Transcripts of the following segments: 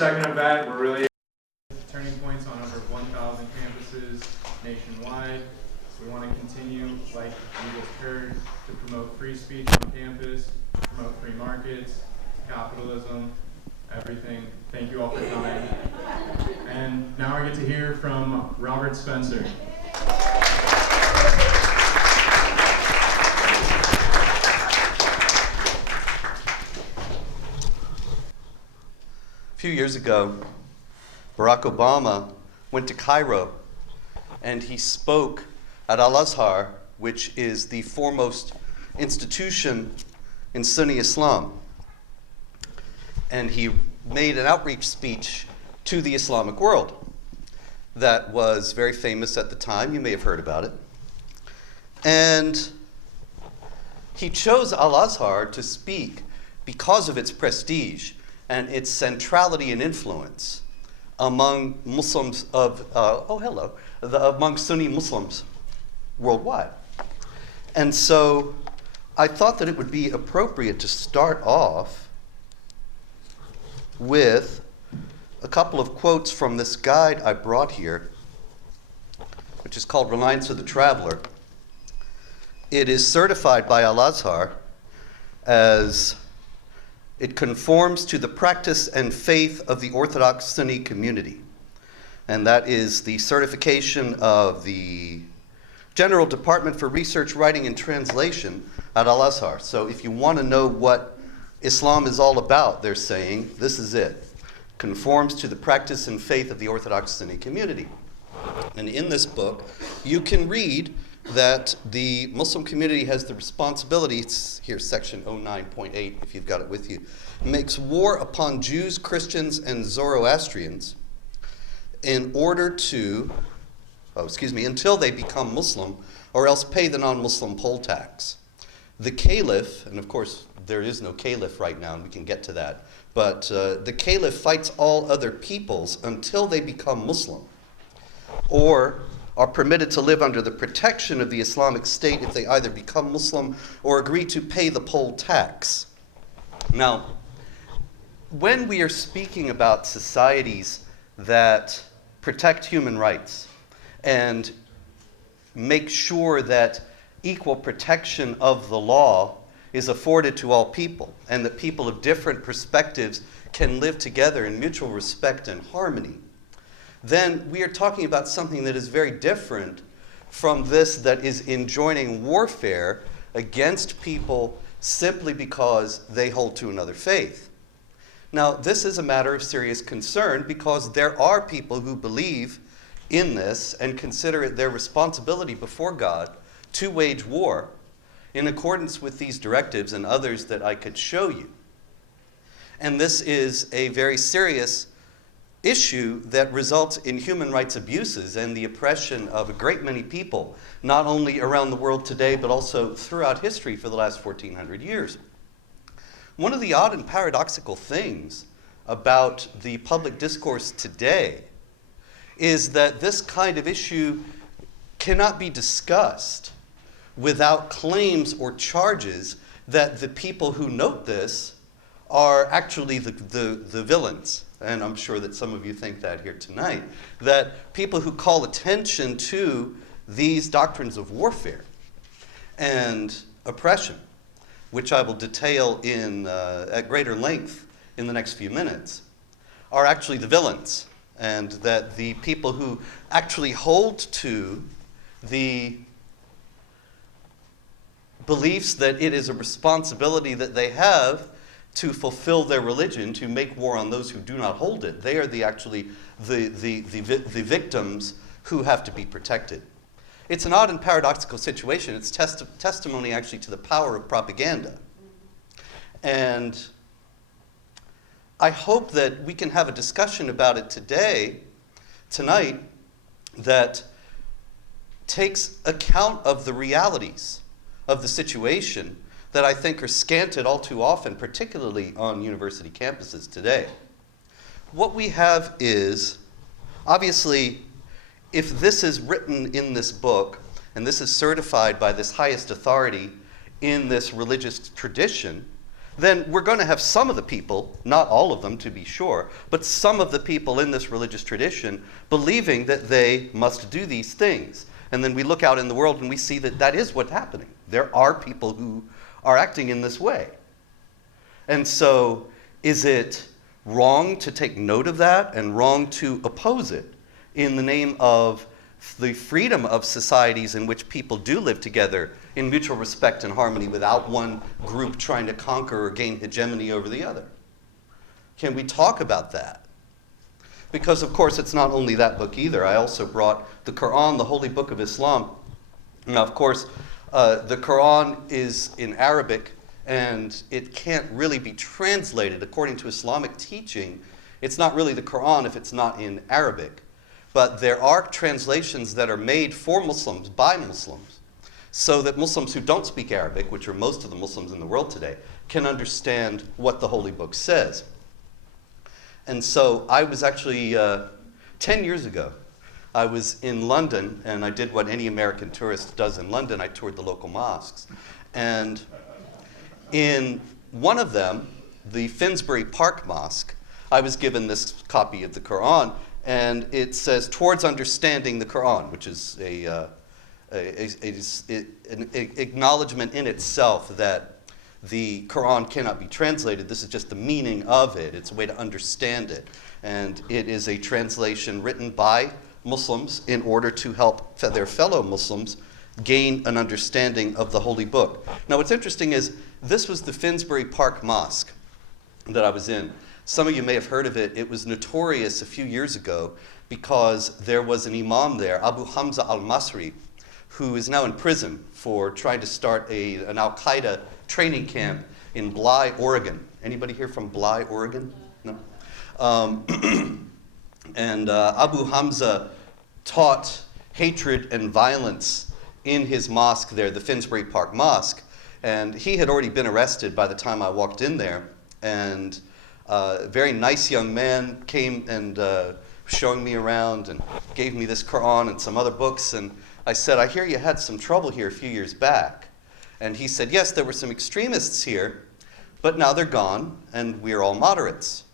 second event. We're really turning points on over 1,000 campuses nationwide. We want to continue, like we just heard, to promote free speech on campus, promote free markets, capitalism, everything. Thank you all for coming. And now I get to hear from Robert Spencer. A few years ago, Barack Obama went to Cairo and he spoke at Al-Azhar, which is the foremost institution in Sunni Islam. And he made an outreach speech to the Islamic world that was very famous at the time. You may have heard about it. And he chose Al-Azhar to speak because of its prestige and its centrality and influence among Muslims among Sunni Muslims worldwide. And so I thought that it would be appropriate to start off with a couple of quotes from this guide I brought here, which is called Reliance of the Traveler. It is certified by Al-Azhar as it conforms to the practice and faith of the Orthodox Sunni community. And that is the certification of the General Department for Research, Writing, and Translation at Al-Azhar. So if you want to know what Islam is all about, they're saying, this is it. Conforms to the practice and faith of the Orthodox Sunni community. And in this book, you can read that the Muslim community has the responsibility, it's here, section 09.8, if you've got it with you, makes war upon Jews, Christians, and Zoroastrians in order to, until they become Muslim, or else pay the non-Muslim poll tax. The caliph, and of course there is no caliph right now, and we can get to that, but the caliph fights all other peoples until they become Muslim, or are permitted to live under the protection of the Islamic State if they either become Muslim or agree to pay the poll tax. Now, when we are speaking about societies that protect human rights and make sure that equal protection of the law is afforded to all people, and that people of different perspectives can live together in mutual respect and harmony, then we are talking about something that is very different from this that is enjoining warfare against people simply because they hold to another faith. Now, this is a matter of serious concern because there are people who believe in this and consider it their responsibility before God to wage war in accordance with these directives and others that I could show you. And this is a very serious issue that results in human rights abuses and the oppression of a great many people, not only around the world today, but also throughout history for the last 1,400 years. One of the odd and paradoxical things about the public discourse today is that this kind of issue cannot be discussed without claims or charges that the people who note this are actually the villains. And I'm sure that some of you think that here tonight, that people who call attention to these doctrines of warfare and oppression, which I will detail at greater length in the next few minutes, are actually the villains, and that the people who actually hold to the beliefs that it is a responsibility that they have to fulfill their religion, to make war on those who do not hold it. They are actually the victims who have to be protected. It's an odd and paradoxical situation. It's testimony actually to the power of propaganda. And I hope that we can have a discussion about it tonight, that takes account of the realities of the situation that I think are scanted all too often, particularly on university campuses today. What we have is, obviously, if this is written in this book, and this is certified by this highest authority in this religious tradition, then we're going to have some of the people, not all of them to be sure, but some of the people in this religious tradition believing that they must do these things. And then we look out in the world and we see that that is what's happening. There are people who are acting in this way. And so is it wrong to take note of that and wrong to oppose it in the name of the freedom of societies in which people do live together in mutual respect and harmony without one group trying to conquer or gain hegemony over the other? Can we talk about that? Because, of course, it's not only that book either. I also brought the Quran, the holy book of Islam. Now, of course, the Quran is in Arabic, and it can't really be translated. According to Islamic teaching, it's not really the Quran if it's not in Arabic. But there are translations that are made for Muslims, by Muslims, so that Muslims who don't speak Arabic, which are most of the Muslims in the world today, can understand what the holy book says. And so I was actually, 10 years ago, I was in London, and I did what any American tourist does in London. I toured the local mosques. And in one of them, the Finsbury Park Mosque, I was given this copy of the Quran, and it says, "Towards understanding the Quran," which is an acknowledgement in itself that the Quran cannot be translated. This is just the meaning of it. It's a way to understand it. And it is a translation written by Muslims in order to help their fellow Muslims gain an understanding of the holy book. Now, what's interesting is this was the Finsbury Park Mosque that I was in. Some of you may have heard of it. It was notorious a few years ago because there was an imam there, Abu Hamza al-Masri, who is now in prison for trying to start an al-Qaeda training camp in Bly, Oregon. Anybody here from Bly, Oregon? No? And Abu Hamza taught hatred and violence in his mosque there, the Finsbury Park Mosque. And he had already been arrested by the time I walked in there. And a very nice young man came and showing me around and gave me this Quran and some other books. And I said, "I hear you had some trouble here a few years back." And he said, "Yes, there were some extremists here, but now they're gone, and we're all moderates."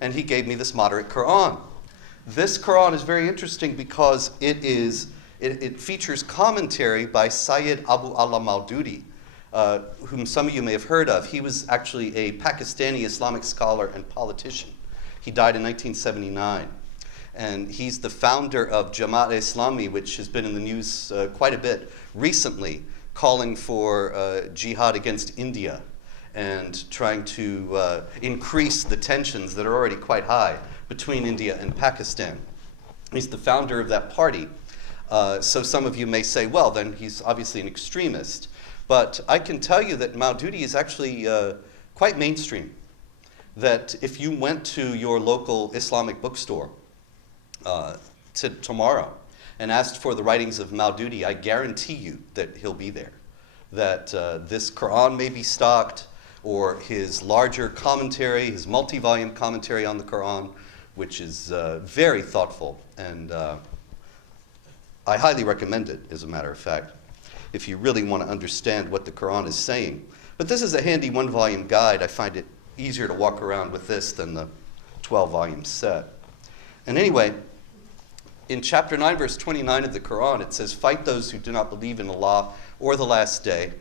And he gave me this moderate Quran. This Quran is very interesting because it features commentary by Sayyid Abu Allah Maududi, whom some of you may have heard of. He was actually a Pakistani Islamic scholar and politician. He died in 1979. And he's the founder of Jamaat-e-Islami, which has been in the news quite a bit recently, calling for jihad against India and trying to increase the tensions that are already quite high between India and Pakistan. He's the founder of that party. So some of you may say, well, then he's obviously an extremist. But I can tell you that Maududi is actually quite mainstream. That if you went to your local Islamic bookstore tomorrow and asked for the writings of Maududi, I guarantee you that he'll be there. That this Quran may be stocked, or his larger commentary, his multi-volume commentary on the Quran, which is very thoughtful. And I highly recommend it, as a matter of fact, if you really want to understand what the Quran is saying. But this is a handy one-volume guide. I find it easier to walk around with this than the 12-volume set. And anyway, in chapter 9, verse 29 of the Quran, it says, "Fight those who do not believe in Allah or the last day,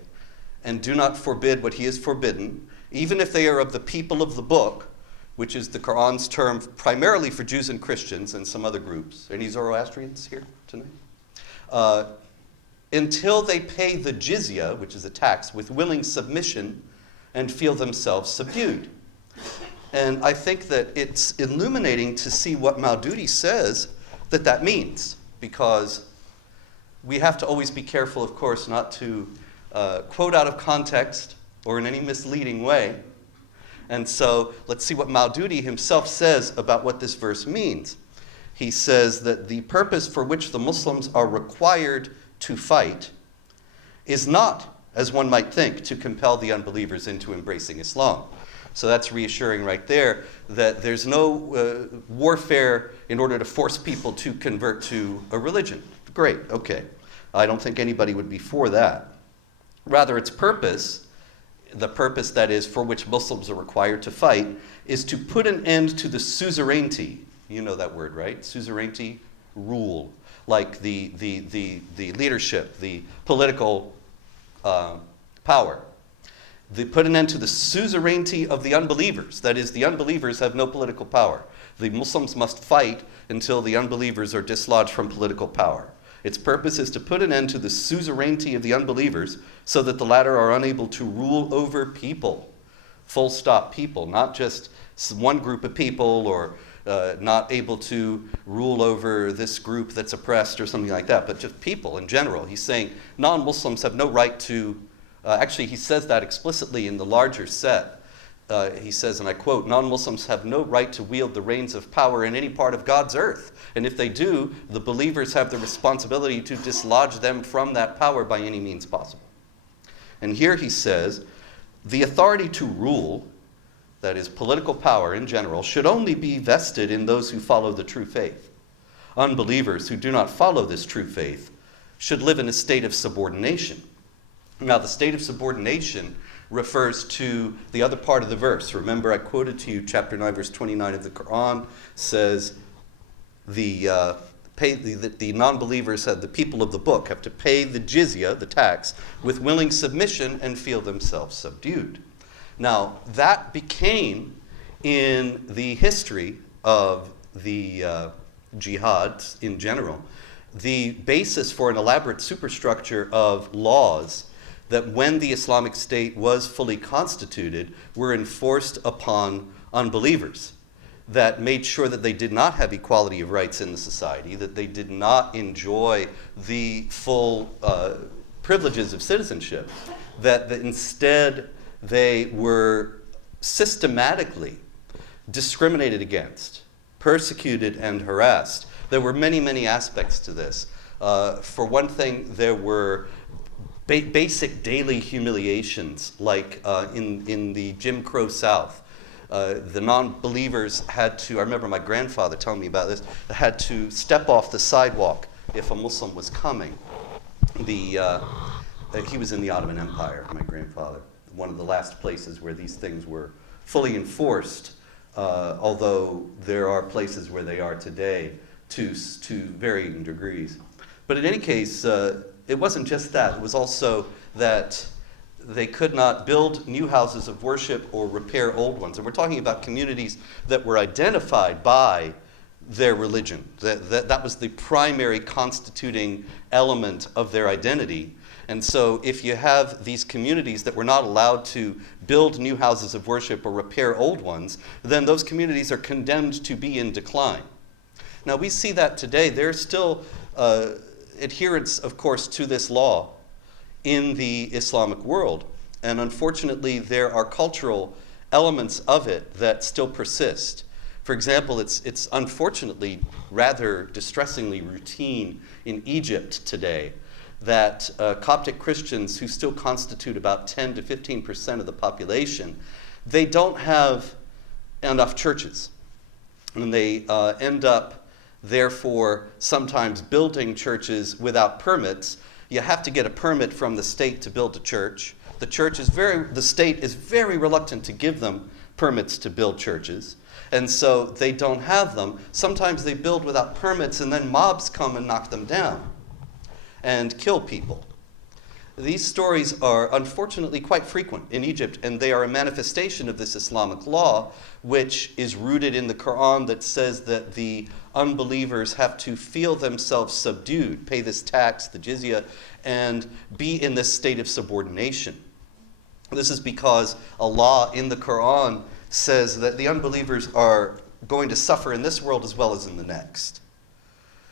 and do not forbid what he has forbidden, even if they are of the people of the book," which is the Quran's term primarily for Jews and Christians and some other groups. Any Zoroastrians here tonight? "Until they pay the jizya," which is a tax, "with willing submission and feel themselves subdued." And I think that it's illuminating to see what Maududi says that means, because we have to always be careful, of course, not to quote out of context or in any misleading way. And so let's see what Maududi himself says about what this verse means. He says that the purpose for which the Muslims are required to fight is not, as one might think, to compel the unbelievers into embracing Islam. So that's reassuring right there, that there's no warfare in order to force people to convert to a religion. Great, okay. I don't think anybody would be for that. Rather, its purpose, the purpose that is for which Muslims are required to fight, is to put an end to the suzerainty. You know that word, right? Suzerainty, rule, like the leadership, the political power. They put an end to the suzerainty of the unbelievers. That is, the unbelievers have no political power. The Muslims must fight until the unbelievers are dislodged from political power. Its purpose is to put an end to the suzerainty of the unbelievers so that the latter are unable to rule over people. Full stop, people, not just one group of people or not able to rule over this group that's oppressed or something like that, but just people in general. He's saying non-Muslims have no right to, actually he says that explicitly in the larger set. He says, and I quote, "Non-Muslims have no right to wield the reins of power in any part of God's earth. And if they do, the believers have the responsibility to dislodge them from that power by any means possible." And here he says, the authority to rule, that is political power in general, should only be vested in those who follow the true faith. Unbelievers who do not follow this true faith should live in a state of subordination. Now, the state of subordination refers to the other part of the verse. Remember, I quoted to you chapter 9, verse 29 of the Quran says the non-believers, the people of the book, have to pay the jizya, the tax, with willing submission and feel themselves subdued. Now, that became, in the history of the jihad in general, the basis for an elaborate superstructure of laws that when the Islamic State was fully constituted were enforced upon unbelievers, that made sure that they did not have equality of rights in the society, that they did not enjoy the full privileges of citizenship, that instead they were systematically discriminated against, persecuted, and harassed. There were many, many aspects to this. For one thing, there were basic daily humiliations, like in the Jim Crow South. The non-believers had to, I remember my grandfather telling me about this, had to step off the sidewalk if a Muslim was coming. He was in the Ottoman Empire, my grandfather, one of the last places where these things were fully enforced, although there are places where they are today to varying degrees. But in any case, it wasn't just that. It was also that they could not build new houses of worship or repair old ones. And we're talking about communities that were identified by their religion. That was the primary constituting element of their identity. And so if you have these communities that were not allowed to build new houses of worship or repair old ones, then those communities are condemned to be in decline. Now, we see that today. There's still adherence, of course, to this law in the Islamic world. And unfortunately, there are cultural elements of it that still persist. For example, it's unfortunately rather distressingly routine in Egypt today that Coptic Christians, who still constitute about 10 to 15% of the population, they don't have enough churches. And they end up therefore sometimes building churches without permits. You have to get a permit from the state to build a church. The state is very reluctant to give them permits to build churches, and so they don't have them. Sometimes they build without permits, and then mobs come and knock them down and kill people. These stories are unfortunately quite frequent in Egypt, and they are a manifestation of this Islamic law, which is rooted in the Quran that says that the unbelievers have to feel themselves subdued, pay this tax, the jizya, and be in this state of subordination. This is because Allah in the Quran says that the unbelievers are going to suffer in this world as well as in the next.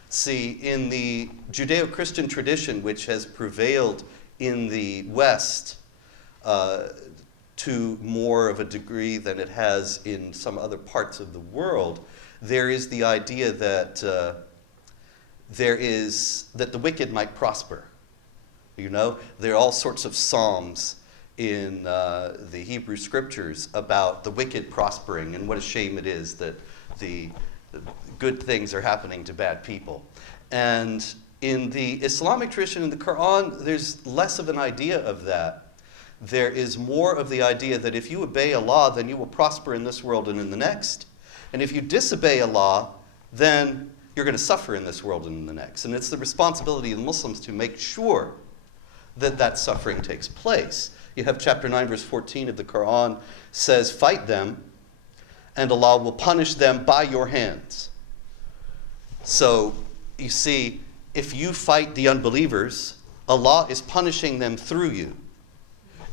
See, in the Judeo-Christian tradition, which has prevailed in the West to more of a degree than it has in some other parts of the world, there is the idea that that the wicked might prosper. You know, there are all sorts of psalms in the Hebrew scriptures about the wicked prospering and what a shame it is that the good things are happening to bad people. And in the Islamic tradition, in the Quran, there's less of an idea of that. there is more of the idea that if you obey Allah, then you will prosper in this world and in the next. And if you disobey Allah, then you're going to suffer in this world and in the next. And it's the responsibility of the Muslims to make sure that that suffering takes place. You have chapter 9, verse 14 of the Quran says, fight them, and Allah will punish them by your hands. So, you see, if you fight the unbelievers, Allah is punishing them through you.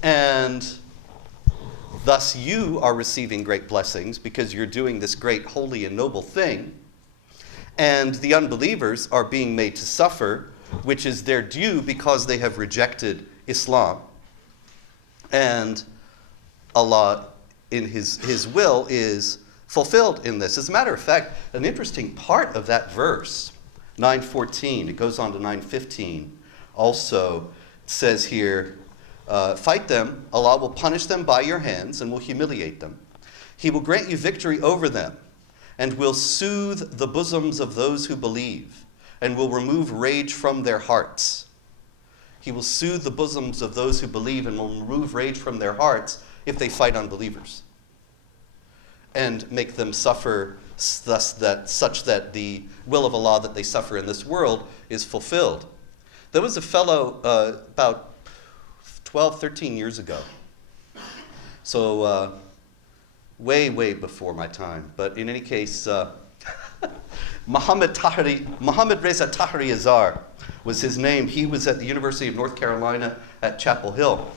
And thus you are receiving great blessings because you're doing this great, holy, and noble thing. And the unbelievers are being made to suffer, which is their due because they have rejected Islam. And Allah, in His will, is fulfilled in this. As a matter of fact, an interesting part of that verse, 9:14, it goes on to 9:15, also says here, fight them, Allah will punish them by your hands and will humiliate them. He will grant you victory over them and will soothe the bosoms of those who believe and will remove rage from their hearts. He will soothe the bosoms of those who believe and will remove rage from their hearts if they fight unbelievers and make them suffer such that the will of Allah that they suffer in this world is fulfilled. There was a fellow about 12, 13 years ago. So way, way before my time. But in any case, Muhammad Reza Tahiri Azhar was his name. He was at the University of North Carolina at Chapel Hill.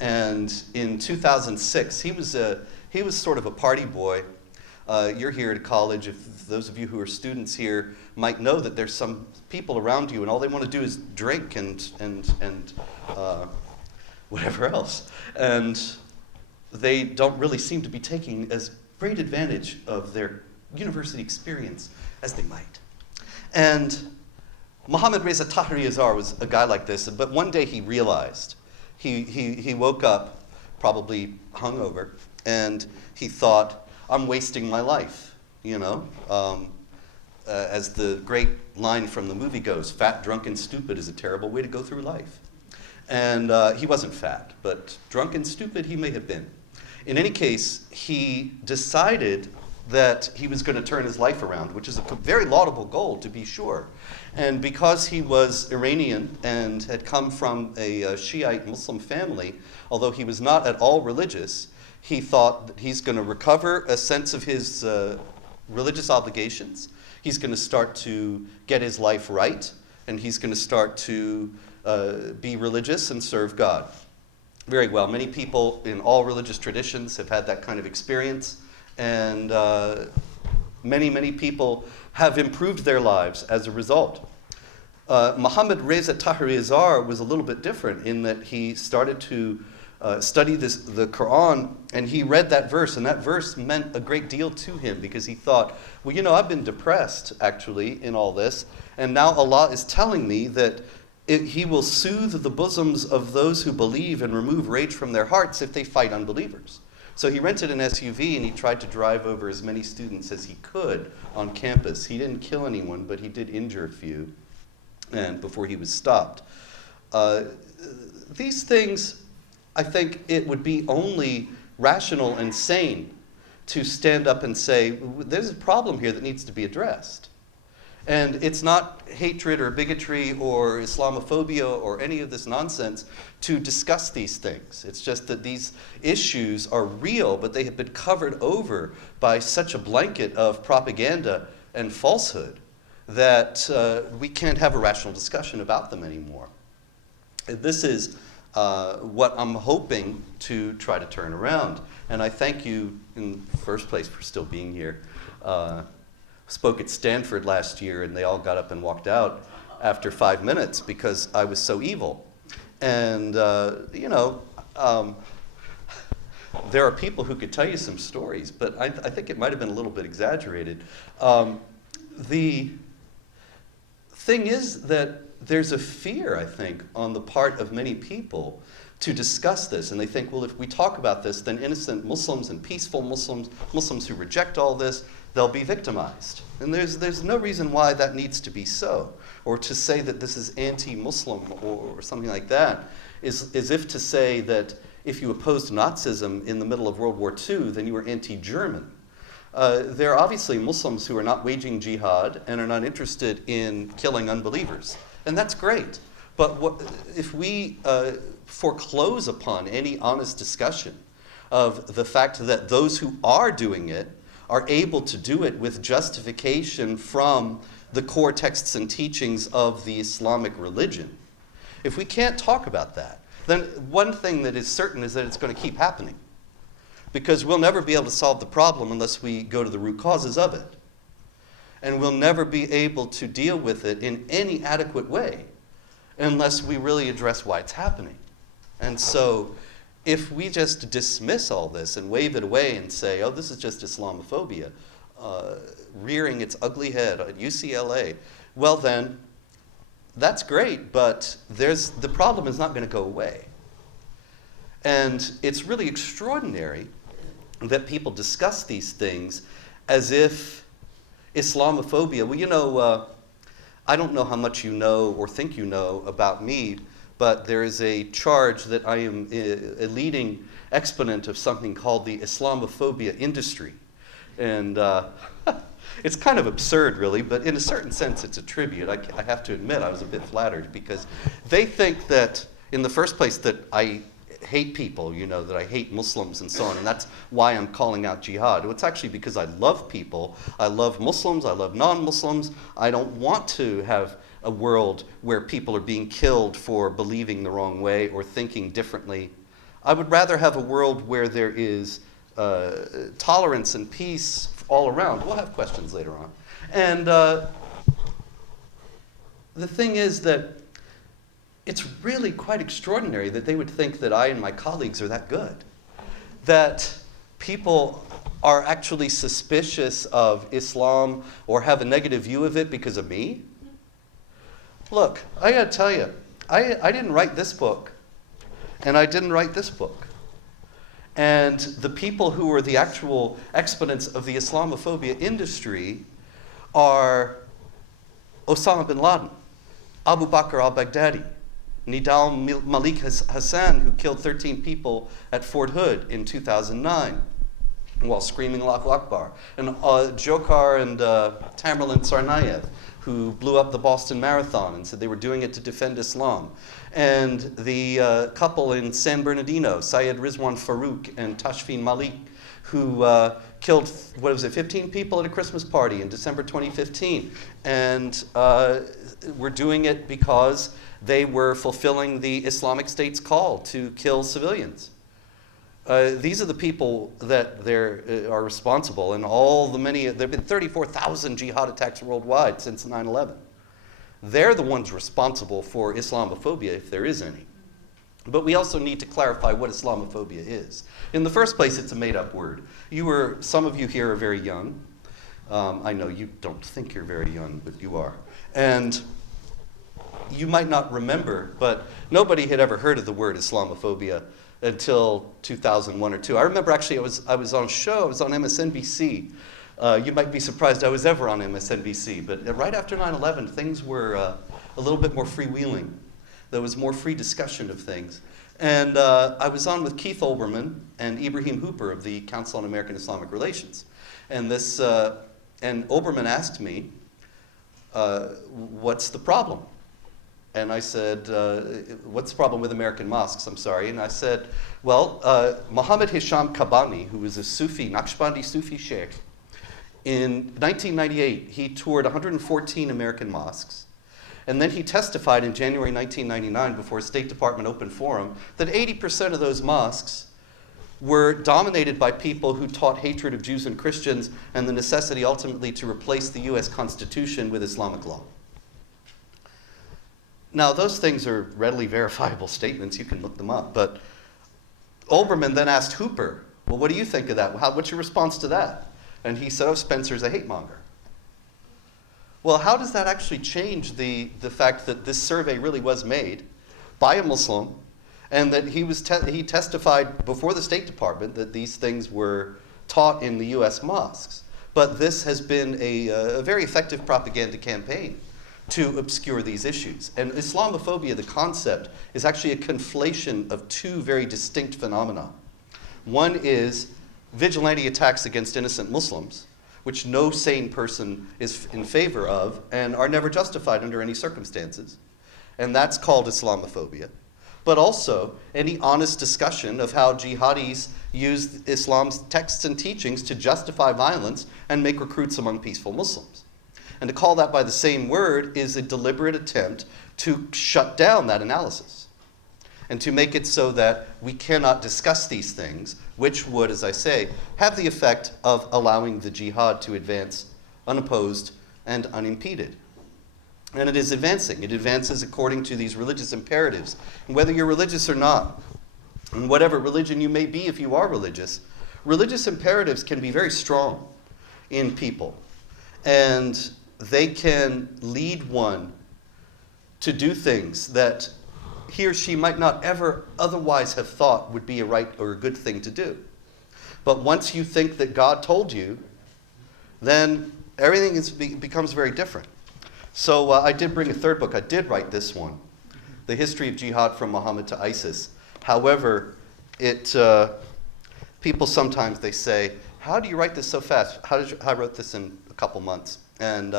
And in 2006, he was sort of a party boy. You're here at college. If those of you who are students here might know that there's some people around you and all they want to do is drink and whatever else. And they don't really seem to be taking as great advantage of their university experience as they might. And Muhammad Reza Tahiri Azhar was a guy like this, but one day he realized, he woke up, probably hungover, and he thought, I'm wasting my life, you know? As the great line from the movie goes, fat, drunk, and stupid is a terrible way to go through life. And he wasn't fat, but drunk and stupid he may have been. In any case, he decided that he was going to turn his life around, which is a very laudable goal, to be sure. And because he was Iranian and had come from a Shiite Muslim family, although he was not at all religious, he thought that he's going to recover a sense of his religious obligations. He's going to start to get his life right, and he's going to start to be religious and serve God. Very well. Many people in all religious traditions have had that kind of experience, and many, many people have improved their lives as a result. Muhammad Reza Tahiri Azhar was a little bit different in that he started to study the Quran, and he read that verse, and that verse meant a great deal to him because he thought, well, you know, I've been depressed, actually, in all this, and now Allah is telling me that He will soothe the bosoms of those who believe and remove rage from their hearts if they fight unbelievers. So he rented an SUV and he tried to drive over as many students as he could on campus. He didn't kill anyone, but he did injure a few, and before he was stopped. These things, I think it would be only rational and sane to stand up and say, there's a problem here that needs to be addressed. And it's not hatred or bigotry or Islamophobia or any of this nonsense to discuss these things. It's just that these issues are real, but they have been covered over by such a blanket of propaganda and falsehood that we can't have a rational discussion about them anymore. This is what I'm hoping to try to turn around. And I thank you in the first place for still being here. Spoke at Stanford last year, and they all got up and walked out after 5 minutes because I was so evil. And, there are people who could tell you some stories, but I think it might have been a little bit exaggerated. The thing is that there's a fear, I think, on the part of many people to discuss this. And they think, well, if we talk about this, then innocent Muslims and peaceful Muslims who reject all this, they'll be victimized. And there's no reason why that needs to be so, or to say that this is anti-Muslim or something like that. is as if to say that if you opposed Nazism in the middle of World War II, then you were anti-German. There are obviously Muslims who are not waging jihad and are not interested in killing unbelievers. And that's great. But if we foreclose upon any honest discussion of the fact that those who are doing it are able to do it with justification from the core texts and teachings of the Islamic religion, if we can't talk about that, then one thing that is certain is that it's going to keep happening. Because we'll never be able to solve the problem unless we go to the root causes of it. And we'll never be able to deal with it in any adequate way unless we really address why it's happening. And so if we just dismiss all this and wave it away and say, oh, this is just Islamophobia, rearing its ugly head at UCLA, well then, that's great, but the problem is not going to go away. And it's really extraordinary that people discuss these things as if Islamophobia, well, you know, I don't know how much you know or think you know about me, but there is a charge that I am a leading exponent of something called the Islamophobia industry. And it's kind of absurd, really, but in a certain sense, it's a tribute. I have to admit, I was a bit flattered because they think that, in the first place, that I hate people, you know, that I hate Muslims and so on, and that's why I'm calling out jihad. It's actually because I love people. I love Muslims. I love non-Muslims. I don't want to have a world where people are being killed for believing the wrong way or thinking differently. I would rather have a world where there is tolerance and peace all around. We'll have questions later on. And the thing is that it's really quite extraordinary that they would think that I and my colleagues are that good. That people are actually suspicious of Islam or have a negative view of it because of me. Look, I gotta tell you, I didn't write this book, and I didn't write this book. And the people who are the actual exponents of the Islamophobia industry are Osama bin Laden, Abu Bakr al-Baghdadi, Nidal Malik Hassan, who killed 13 people at Fort Hood in 2009 while screaming Allahu Akbar, and Dzhokhar and Tamerlan Tsarnaev, who blew up the Boston Marathon and said they were doing it to defend Islam, and the couple in San Bernardino, Syed Rizwan Farouk and Tashfeen Malik, who killed, 15 people at a Christmas party in December 2015, and were doing it because they were fulfilling the Islamic State's call to kill civilians. These are the people that are responsible, and there have been 34,000 jihad attacks worldwide since 9/11. They're the ones responsible for Islamophobia, if there is any. But we also need to clarify what Islamophobia is. In the first place, it's a made-up word. Some of you here are very young. I know you don't think you're very young, but you are. And you might not remember, but nobody had ever heard of the word Islamophobia until 2001 or 2. I remember actually I was on a show, I was on MSNBC. You might be surprised I was ever on MSNBC, but right after 9/11, things were a little bit more freewheeling. There was more free discussion of things. And I was on with Keith Olbermann and Ibrahim Hooper of the Council on American Islamic Relations. And Olbermann asked me, what's the problem? And I said, what's the problem with American mosques? I'm sorry. And I said, well, Muhammad Hisham Kabani, who was a Sufi, Naqshbandi Sufi sheikh, in 1998, he toured 114 American mosques. And then he testified in January 1999 before a State Department open forum that 80% of those mosques were dominated by people who taught hatred of Jews and Christians and the necessity ultimately to replace the US Constitution with Islamic law. Now, those things are readily verifiable statements. You can look them up. But Olbermann then asked Hooper, well, what do you think of that? What's your response to that? And he said, oh, Spencer's a hate monger. Well, how does that actually change the fact that this survey really was made by a Muslim and that he testified before the State Department that these things were taught in the US mosques? But this has been a very effective propaganda campaign to obscure these issues. And Islamophobia, the concept, is actually a conflation of two very distinct phenomena. One is vigilante attacks against innocent Muslims, which no sane person is in favor of and are never justified under any circumstances. And that's called Islamophobia. But also any honest discussion of how jihadis use Islam's texts and teachings to justify violence and make recruits among peaceful Muslims. And to call that by the same word is a deliberate attempt to shut down that analysis and to make it so that we cannot discuss these things, which would, as I say, have the effect of allowing the jihad to advance unopposed and unimpeded. And it is advancing. It advances according to these religious imperatives. And whether you're religious or not, and whatever religion you may be if you are religious, religious imperatives can be very strong in people. And they can lead one to do things that he or she might not ever otherwise have thought would be a right or a good thing to do. But once you think that God told you, then everything becomes very different. So I did bring a third book. I did write this one, The History of Jihad from Muhammad to ISIS. However, people sometimes they say, how do you write this so fast? I wrote this in a couple months. And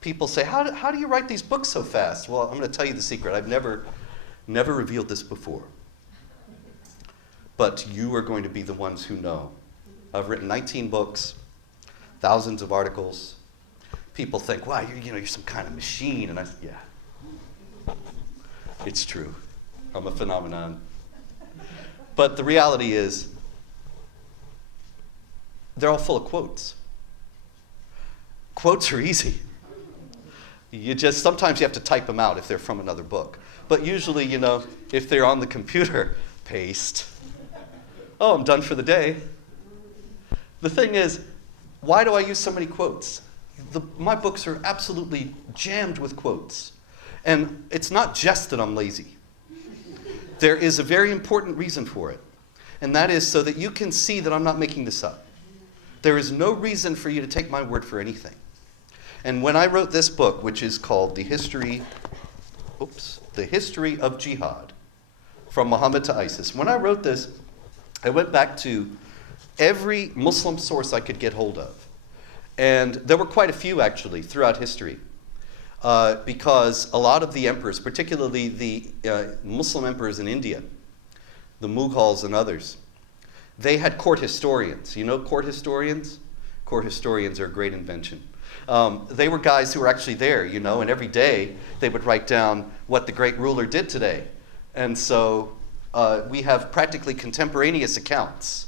people say, how do you write these books so fast? Well, I'm going to tell you the secret. I've never revealed this before. But you are going to be the ones who know. I've written 19 books, thousands of articles. People think, wow, you're some kind of machine. And I said, yeah, it's true. I'm a phenomenon. But the reality is, they're all full of quotes. Quotes are easy. Sometimes you have to type them out if they're from another book. But usually, if they're on the computer, paste. Oh, I'm done for the day. The thing is, why do I use so many quotes? My books are absolutely jammed with quotes. And it's not just that I'm lazy. There is a very important reason for it. And that is so that you can see that I'm not making this up. There is no reason for you to take my word for anything. And when I wrote this book, which is called The History of Jihad, from Muhammad to ISIS, when I wrote this, I went back to every Muslim source I could get hold of. And there were quite a few, actually, throughout history. Because a lot of the emperors, particularly the Muslim emperors in India, the Mughals and others, they had court historians. You know court historians? Court historians are a great invention. They were guys who were actually there, and every day they would write down what the great ruler did today. And so we have practically contemporaneous accounts.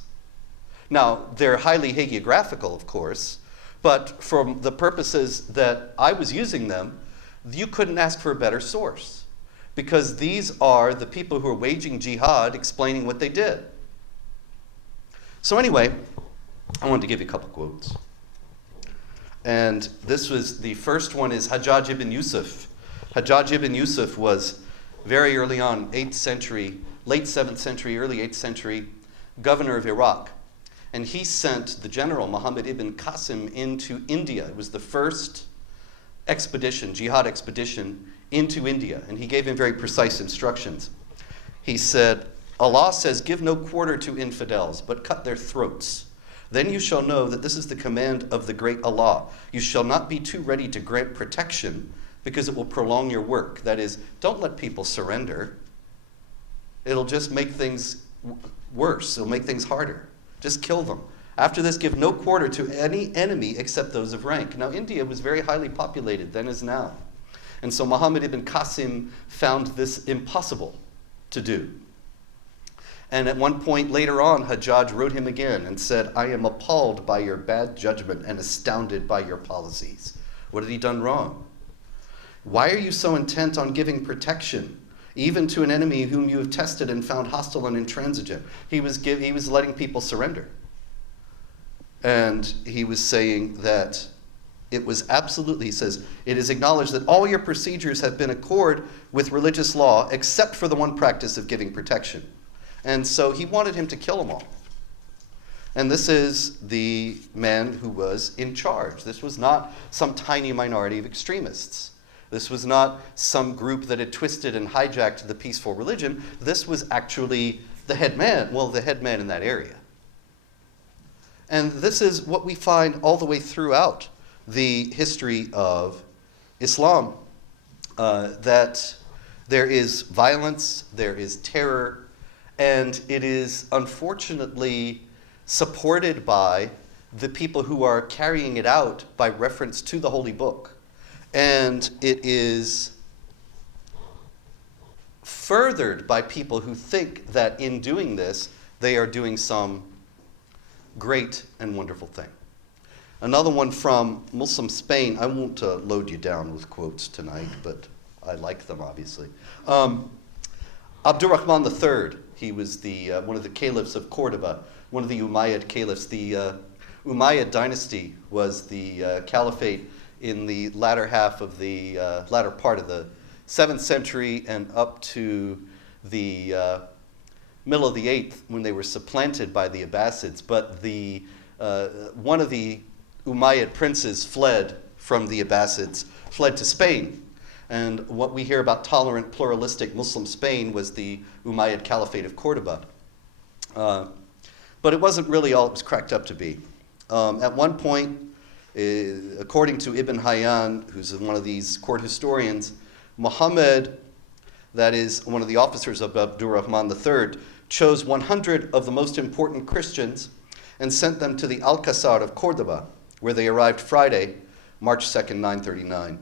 Now, they're highly hagiographical, of course, but for the purposes that I was using them, you couldn't ask for a better source, because these are the people who are waging jihad explaining what they did. So anyway, I wanted to give you a couple quotes. And the first one is Hajjaj ibn Yusuf. Hajjaj ibn Yusuf was very early on, 8th century, late 7th century, early 8th century, governor of Iraq. And he sent the general, Muhammad ibn Qasim, into India. It was the first expedition, jihad expedition, into India. And he gave him very precise instructions. He said, Allah says, give no quarter to infidels, but cut their throats. Then you shall know that this is the command of the great Allah. You shall not be too ready to grant protection, because it will prolong your work. That is, don't let people surrender. It'll just make things worse. It'll make things harder. Just kill them. After this, give no quarter to any enemy except those of rank. Now, India was very highly populated, then as now. And so Muhammad ibn Qasim found this impossible to do. And at one point later on, Hajjaj wrote him again and said, I am appalled by your bad judgment and astounded by your policies. What had he done wrong? Why are you so intent on giving protection, even to an enemy whom you have tested and found hostile and intransigent? He was letting people surrender. And he was saying that it was absolutely, he says, it is acknowledged that all your procedures have been accord with religious law, except for the one practice of giving protection. And so he wanted him to kill them all. And this is the man who was in charge. This was not some tiny minority of extremists. This was not some group that had twisted and hijacked the peaceful religion. This was actually the head man, the head man in that area. And this is what we find all the way throughout the history of Islam, that there is violence, there is terror, and it is unfortunately supported by the people who are carrying it out by reference to the Holy Book. And it is furthered by people who think that in doing this, they are doing some great and wonderful thing. Another one from Muslim Spain. I won't load you down with quotes tonight, but I like them, obviously. Abdurrahman III, he was one of the caliphs of Cordoba, one of the Umayyad caliphs. The Umayyad dynasty was the caliphate in the latter part of the 7th century and up to the middle of the 8th, when they were supplanted by the Abbasids. But one of the Umayyad princes fled from the Abbasids, fled to Spain. And what we hear about tolerant, pluralistic Muslim Spain was the Umayyad Caliphate of Cordoba. But it wasn't really all it was cracked up to be. At one point, according to Ibn Hayyan, who's one of these court historians, Muhammad, that is one of the officers of Abdurrahman III, chose 100 of the most important Christians and sent them to the Alcazar of Cordoba, where they arrived Friday, March 2nd, 939.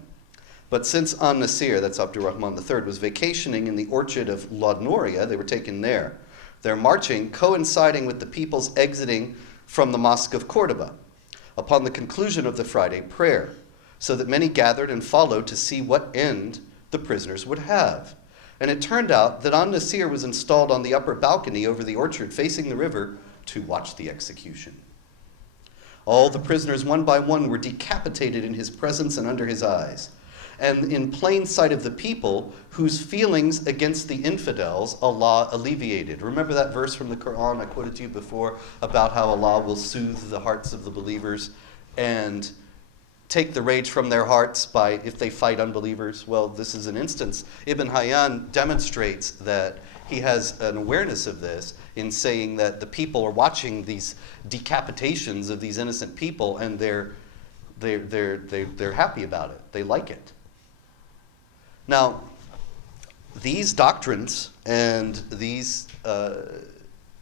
But since An-Nasir, that's Abdurrahman III, was vacationing in the orchard of La Noria, they were taken there. Their marching coinciding with the people's exiting from the Mosque of Cordoba upon the conclusion of the Friday prayer, so that many gathered and followed to see what end the prisoners would have. And it turned out that An-Nasir was installed on the upper balcony over the orchard facing the river to watch the execution. All the prisoners, one by one, were decapitated in his presence and under his eyes, and in plain sight of the people, whose feelings against the infidels Allah alleviated. Remember that verse from the Quran I quoted to you before about how Allah will soothe the hearts of the believers and take the rage from their hearts if they fight unbelievers? Well, this is an instance. Ibn Hayyan demonstrates that he has an awareness of this in saying that the people are watching these decapitations of these innocent people, and they're happy about it. They like it. Now, these doctrines and these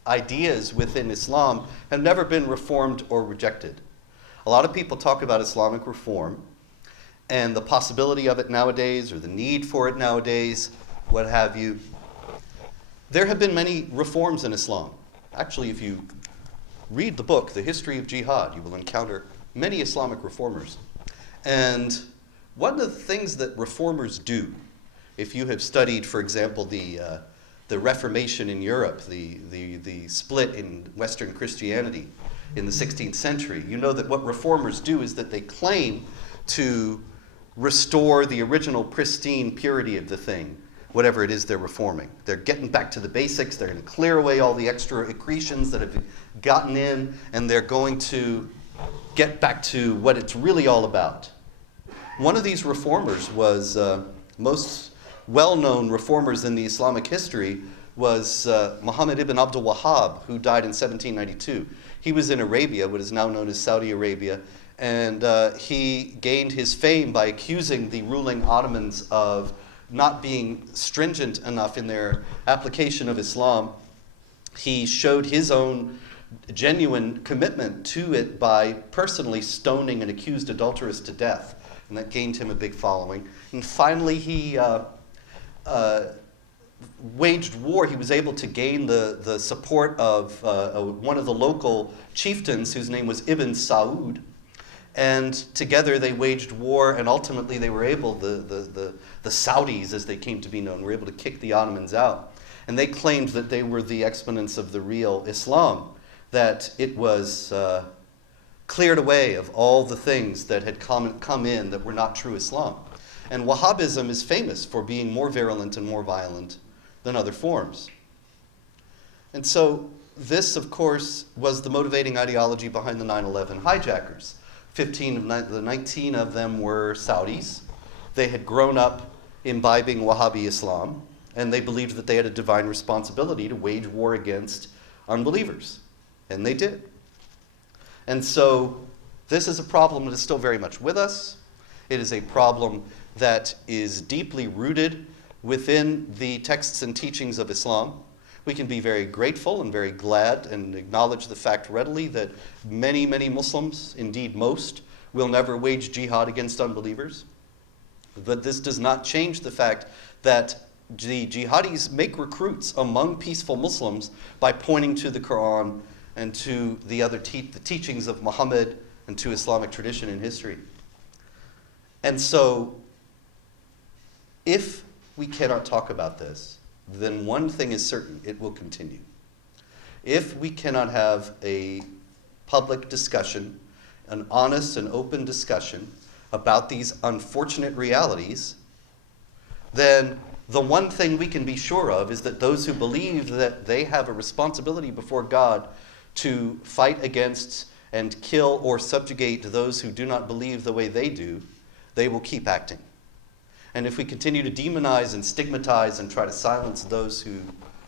ideas within Islam have never been reformed or rejected. A lot of people talk about Islamic reform and the possibility of it nowadays, or the need for it nowadays, what have you. There have been many reforms in Islam. Actually, if you read the book, The History of Jihad, you will encounter many Islamic reformers. And one of the things that reformers do, if you have studied, for example, the Reformation in Europe, the split in Western Christianity in the 16th century, you know that what reformers do is that they claim to restore the original pristine purity of the thing, whatever it is they're reforming. They're getting back to the basics. They're going to clear away all the extra accretions that have gotten in, and they're going to get back to what it's really all about. One of these reformers was, most well-known reformers in the Islamic history was Muhammad ibn Abdul Wahhab, who died in 1792. He was in Arabia, what is now known as Saudi Arabia, and he gained his fame by accusing the ruling Ottomans of not being stringent enough in their application of Islam. He showed his own genuine commitment to it by personally stoning an accused adulteress to death, and that gained him a big following. And finally, he waged war. He was able to gain the support of one of the local chieftains, whose name was Ibn Saud, and together they waged war, and ultimately they were able, the Saudis, as they came to be known, were able to kick the Ottomans out. And they claimed that they were the exponents of the real Islam, that it was cleared away of all the things that had come in that were not true Islam. And Wahhabism is famous for being more virulent and more violent than other forms. And so this, of course, was the motivating ideology behind the 9/11 hijackers. 15 of the 19 of them were Saudis, they had grown up imbibing Wahhabi Islam, and they believed that they had a divine responsibility to wage war against unbelievers. And they did. And so this is a problem that is still very much with us. It is a problem that is deeply rooted within the texts and teachings of Islam. We can be very grateful and very glad and acknowledge the fact readily that many, many Muslims, indeed most, will never wage jihad against unbelievers. But this does not change the fact that the jihadis make recruits among peaceful Muslims by pointing to the Quran and to the other the teachings of Muhammad and to Islamic tradition and history. And so, if we cannot talk about this, then one thing is certain: it will continue. If we cannot have a public discussion, an honest and open discussion about these unfortunate realities, then the one thing we can be sure of is that those who believe that they have a responsibility before God to fight against and kill or subjugate those who do not believe the way they do, they will keep acting. And if we continue to demonize and stigmatize and try to silence those who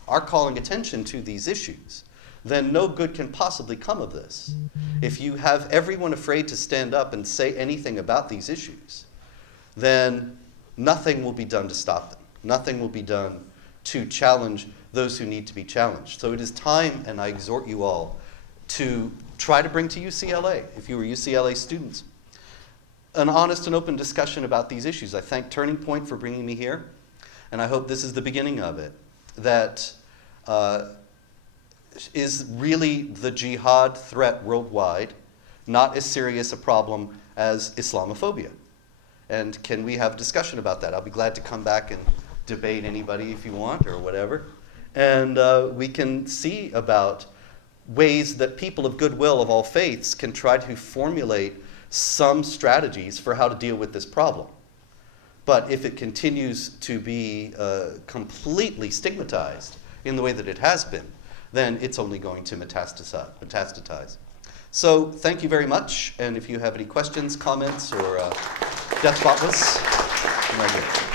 are calling attention to these issues, then no good can possibly come of this. If you have everyone afraid to stand up and say anything about these issues, then nothing will be done to stop them. Nothing will be done to challenge those who need to be challenged. So it is time, and I exhort you all, to try to bring to UCLA, if you were UCLA students, an honest and open discussion about these issues. I thank Turning Point for bringing me here, and I hope this is the beginning of it, that is really the jihad threat worldwide not as serious a problem as Islamophobia? And can we have discussion about that? I'll be glad to come back and debate anybody if you want or whatever. And we can see about ways that people of goodwill of all faiths can try to formulate some strategies for how to deal with this problem. But if it continues to be completely stigmatized in the way that it has been, then it's only going to metastasize. So thank you very much, and if you have any questions, comments, or death thoughtless, I'm right here.